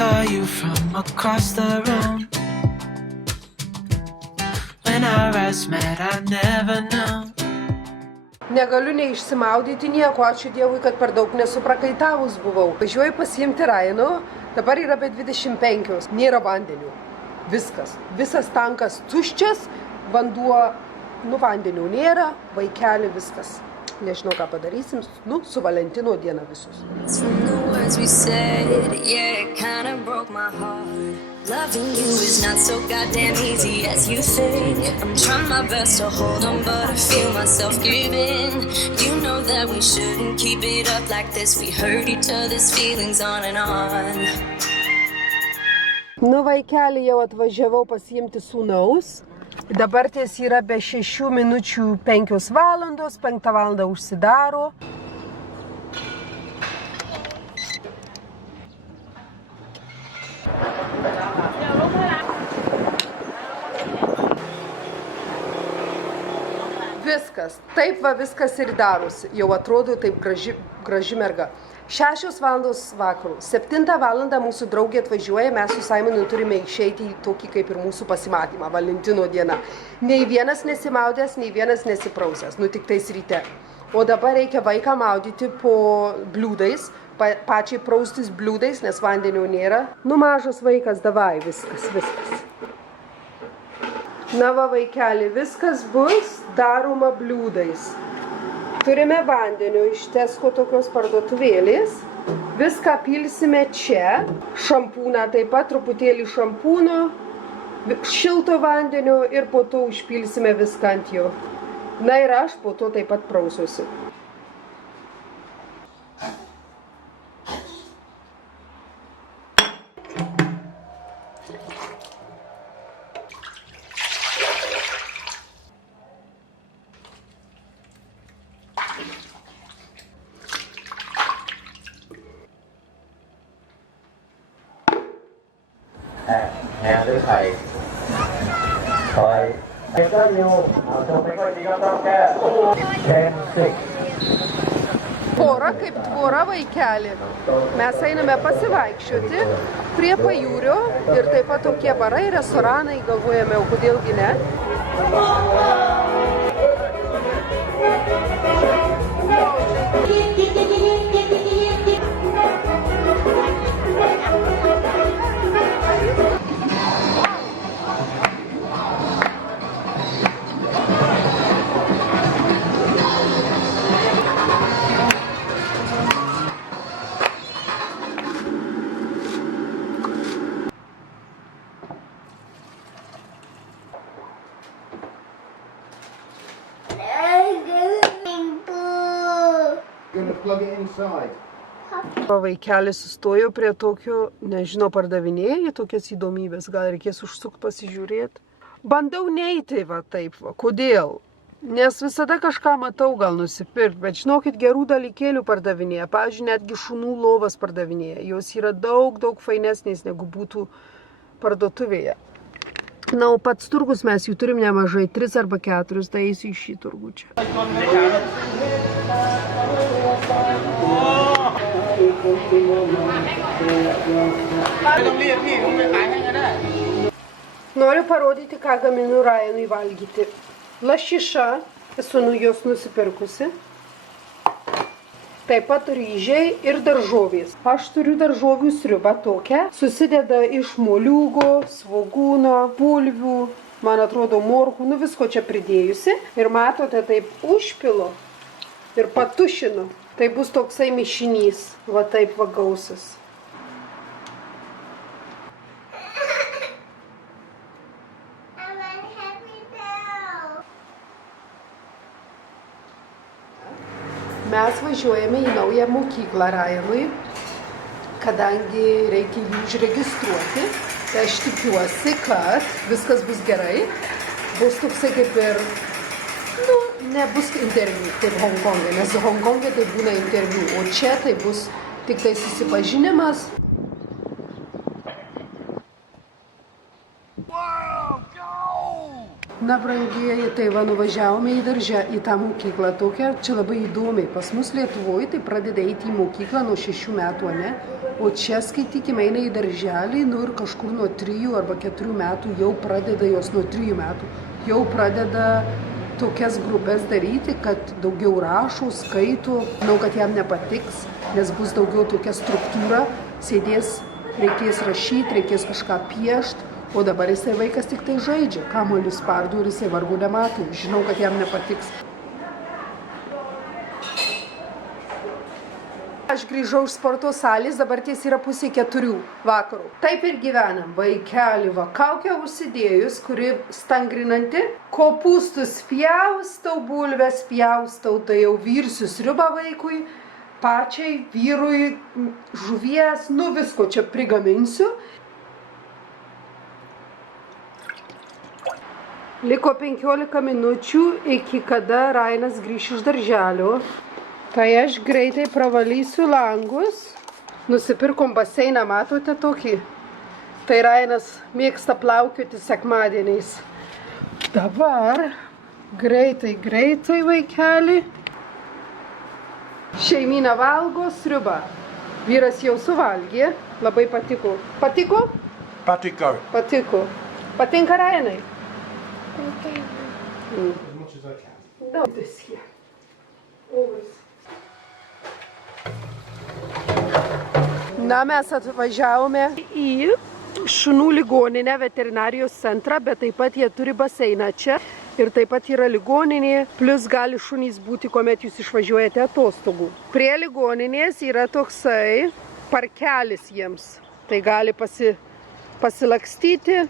saw you from across the room. When our eyes met, I never knew. Negaliu neišsimaudyti nieko, ačiū Dievui, kad per daug nesuprakaitavus buvau. Važiuoju pasiimti Raino, dabar yra be 25, nėra vandenių. Viskas. Visas tankas tuščias, vanduo, vandenių nėra, vaikelį viskas. Nežinau, ką padarysim, su Valentino diena visus. Loving you is not so goddamn easy as you think. I'm trying my best to hold on, but I feel myself giving. You know that we shouldn't keep it up like this. We hurt each other's feelings on and on. Vaikelį jau atvažiavau pasiimti sūnaus. Dabar ties yra be 6 minučių 5 valandos, 5 valandą užsidaro. Viskas. Taip viskas ir darosi. Jau atrodo taip graži merga. 6 valandos vakarų. 7 valandą mūsų draugė atvažiuoja, mes su Simonu turime išeiti į tokį kaip ir mūsų pasimatymą, Valentino diena. Nei vienas nesimaudęs, nei vienas nesiprausęs, tik tais ryte. O dabar reikia vaiką maudyti po bliūdais, pačiai praustis bliūdais, nes vandenio nėra. Mažas vaikas, davai, viskas. Vaikeli, viskas bus daroma bliūdais. Turime vandenio iš Tesco tokios parduotuvėlės. Viską pilsime čia. Šampūną taip pat, truputėlį šampūno, šilto vandenio ir po to užpilsime viską ant jo. Ir aš po to taip pat prausiuosi. Tvora kaip tvora, vaikeli. Mes einame pasivaikščioti prie pajūrio ir taip pat tokie barai, restoranai, galvojame, o kodėlgi ne. Vaikelis sustojo prie tokio, nežinau, pardavinėja tokias įdomybės, gal reikės užsukti pasižiūrėti. Bandau neiti taip. Kodėl? Nes visada kažką matau gal nusipirkti, bet žinokit, gerų dalykėlių pardavinėja. Pavyzdžiui, netgi šunų lovas pardavinėja. Jos yra daug fainesnės negu būtų parduotuvėje. O pats turgus mes jų turim nemažai, 3 arba 4, tai eisiu į šį turgų čia. Noriu parodyti, ką gaminu Ryanui valgyti. Lašiša, esu jos nusipirkusi. Taip pat ryžiai ir daržovės. Aš turiu daržovių sriubą tokią. Susideda iš moliūgo, svogūno, bulvių, man atrodo morkų, visko čia pridėjusi. Ir matote, taip užpilo ir patušinu. Tai bus toksai mišinys, taip gausis. Mes važiuojame į naują mokyklą Ryanui, kadangi reikia jį užregistruoti. Tai aš tikiuosi, kad viskas bus gerai. Bus toksai kaip ir, nebus interviu kaip Hongkonge, nes Hongkonge tai būna interviu, o čia tai bus tik tai susipažinimas. Na, brangieji, tai va nuvažiavome į daržę, į tą mokyklą tokią, čia labai įdomiai. Pas mus Lietuvoje tai pradeda eiti į mokyklą nuo 6 metų, ne? O čia, skaitykime, eina į darželį, nu ir kažkur nuo 3 arba 4 metų jau pradeda, jos nuo 3 metų, jau pradeda tokias grupės daryti, kad daugiau rašo, skaito. Manau, kad jam nepatiks, nes bus daugiau tokia struktūra, sėdės, reikės rašyti, reikės kažką piešti. O dabar jisai vaikas tik tai žaidžia, kamuolius spardo ir jisai vargu nemato. Žinau, kad jam nepatiks. Aš grįžau iš sporto salės, dabar ties yra 3:30 vakaro. Taip ir gyvenam. Vaikeli, va, kaukę užsidėjus, kuri stangrinanti, kopūstus pjaustau, bulves pjaustau, tai jau virsiu sriubą vaikui, pačiai, vyrui, žuvies, nu visko čia prigaminsiu. Liko 15 minučių, iki kada Rainas grįš iš darželio. Tai aš greitai pravalysiu langus. Nusipirkom baseiną, matote tokį? Tai Rainas mėgsta plaukioti sekmadieniais. Dabar greitai vaikeli. Šeimyna valgo sriubą. Vyras jau suvalgė, labai patiko. Patiko? Patiko. Patiko. Patinka Rainai? As much as I can. No, this here. Always. Na, mes atvažiavome į šunų ligoninę, veterinarijos centrą, bet taip pat jie turi baseiną čia ir taip pat yra ligoninė, plus gali šunys būti, kuomet jūs išvažiuojate atostogų. Prie ligoninės yra toksai parkelis jiems, tai gali pasilakstyti.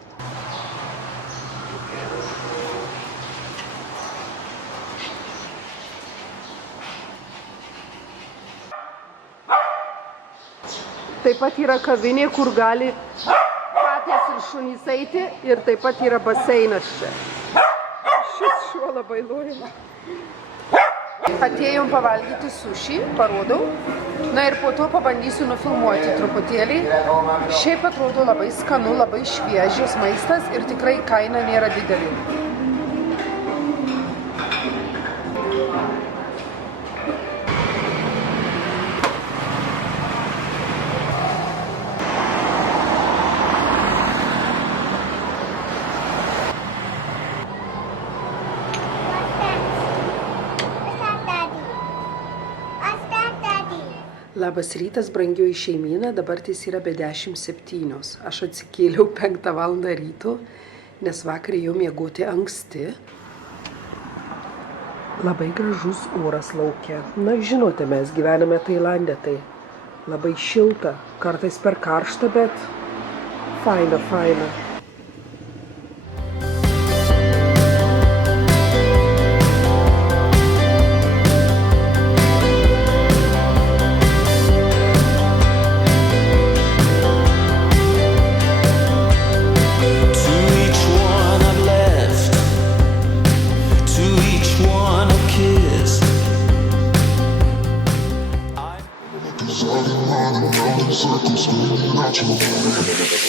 Taip pat yra kavinė, kur gali katės ir šunys eiti ir taip pat yra baseinas čia. Šis šuo labai loja. Atėjom pavalgyti sušį, parodau. Na ir po to pabandysiu nufilmuoti truputėlį. Šiaip atrodo labai skanu, labai šviežias maistas ir tikrai kaina nėra didelė. Labas rytas, brangioji šeimyna, dabar tis yra be 10:07. Aš atsikėliau 5 valandą ryto, nes vakar jau miegoti anksti. Labai gražus oras laukia. Na, žinote, mes gyvename Tailande, tai labai šilta, kartais per karšta, bet faina.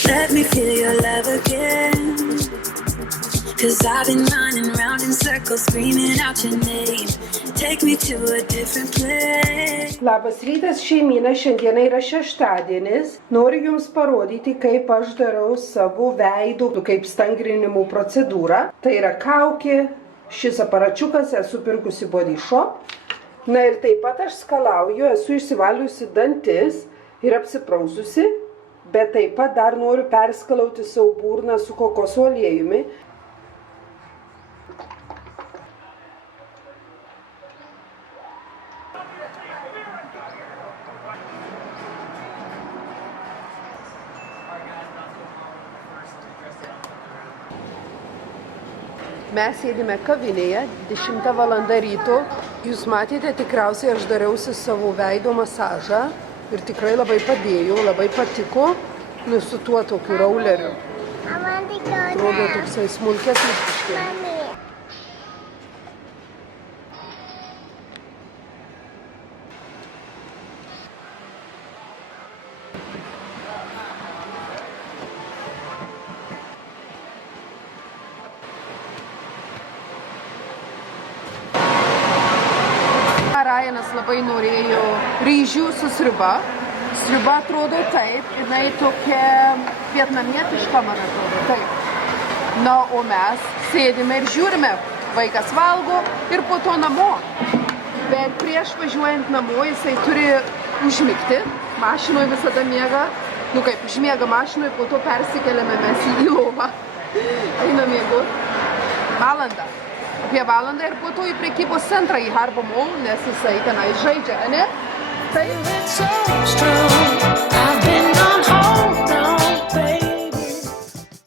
Let me feel your love again, 'cause I've been running round in circles, screaming out your name. Take me to a different place. Labas rytas, šeimyna, šiandieną yra šeštadienis. Noriu jums parodyti, kaip aš darau savo veido, kaip stangrinimo procedūrą. Tai yra kaukė, šis aparačiukas, esu pirkusi Body Shop. Na ir taip pat aš skalauju, esu išsivaliusi dantis ir apsipraususi. Bet taip pat dar noriu perskalauti savo burną su kokoso aliejumi. Mes sėdime kavinėje, 10 valandą ryto. Jūs matėte, tikriausiai aš dariausi savo veido masažą. Ir tikrai labai padėjo, labai patiko, nu su tuo tokiu rauleriu. Atrodo toksai smulkesnis biškį. Brainas labai norėjo ryžių su sriuba. Sriuba atrodo taip, jinai tokia vietnamietiška, man atrodo, taip. Na, o mes sėdime ir žiūrime, vaikas valgo ir po to namo. Bet prieš važiuojant namo jisai turi užmigti, mašinoje visada miega, nu kaip, užmiega mašinoje, po to persikeliame mes į lovą, eina miegot. Valandą. Apie valandą ir po to į prekybos centrą, į Harbor Mall, nes jisai tenai žaidžia, ne? Tai So strong.